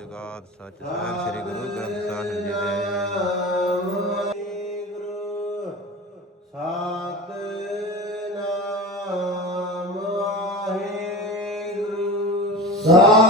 ਜਗਾਤ ਸੱਚ ਸਾਹਿਬ ਸ੍ਰੀ ਗੁਰੂ ਗ੍ਰੰਥ ਸਾਹਿਬ ਜੀ ਦੇ। ਗੁਰੂ ਸਾਤ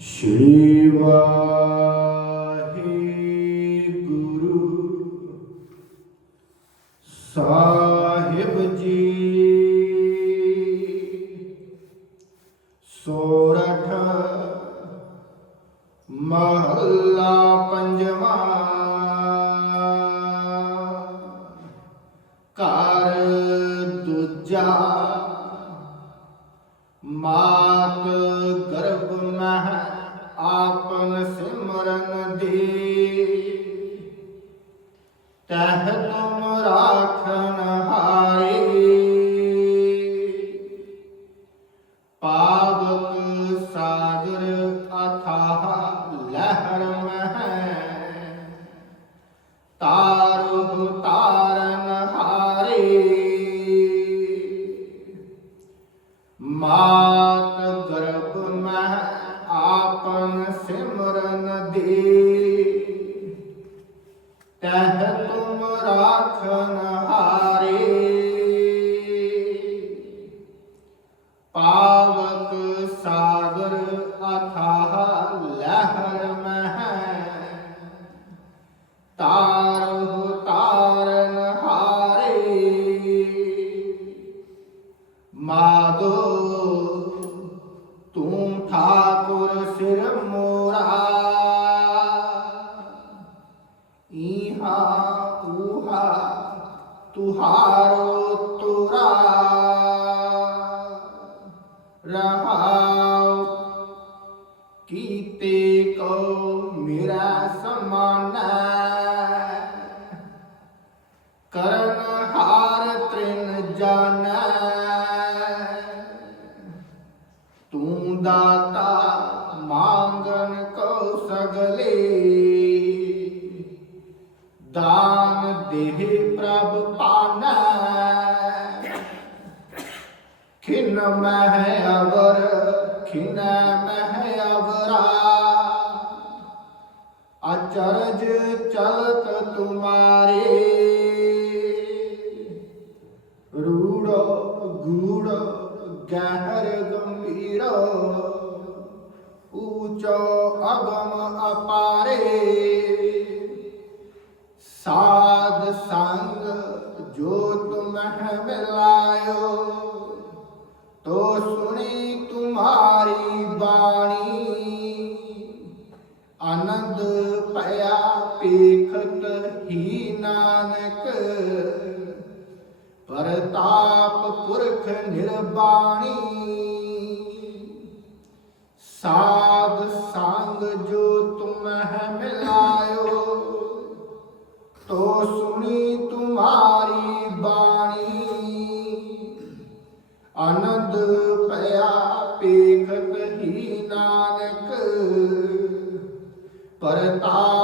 ਸ਼੍ਰੀ ਵਾਹਿਗੁਰੂ ਸਾਹਿਬ ਜੀ ਸੋਰਠ ਮਹੱਲਾ ਪੰਜਵਾਂ ਘਰ ਦੂਜਾ ਮਾਤ ਤਹ ਤੁਮ ਰਾਖਨ ਹਾਰੀ। ਪਾਵਕ ਸਾਗਰ ਅਥਾਹ ਲਹਿਰ ਮਹਿ। ਤਾਰੁ ਤਾਰਨ ਹਾਰੇ। ਮਾਤ ਗਰਭ ਮਹਿ ਆਪਨ ਸਿਮਰਨ ਦੀ। ਤਹ ਤੁਮ ਰਾਖਨ ਹਾਰੇ। ਪਾਵਕ ਸਾਗਰ ਅਥਾਹ ਲਹਿਰ ਮਹਿ। ਤਾਰਹੁ ਤਾਰਨ ਹਾਰੇ। ਮਾਧੋ ਈਹਾ ਊਹਾ ਤੁਹਾਰੋ ਤੁਰਾ ਰਹਾਉ ਕੀਤੇ ਕੋ ਮੇਰਾ ਸਮਾਨਾ ਕਰਨ ਹਾਰ ਤ੍ਰਿਨ ਜਾਣਾ ਤੂੰ ਦਾਤਾ ਦਾਨ ਦੇਹ ਪ੍ਰਭ ਪਾਨੈ। ਖਿਨ ਮਹਿ ਅਵਰ, ਖਿਨ ਮਹਿ ਅਵਰਾ। ਅਚਰਜ ਚਲਤ ਤੁਮਾਰੇ। ਰੂੜ, ਗੂੜ, ਗਹਿਰ ਗੰਭੀਰ। ਊਚੋ ਅਗਮ ਸਾਧ ਸੰਗ ਜੋ ਤੁਮਹਿ ਮਿਲਾਇਓ। ਤੋ ਸੁਣੀ ਤੁਮਾਰੀ ਬਾਣੀ। ਆਨੰਦ ਭਇਆ ਪੇਖਤ ਹੀ ਨਾਨਕ। ਪ੍ਰਤਾਪ ਪੁਰਖ ਨਿਰਬਾਣੀ। ਪਰਤਾਪ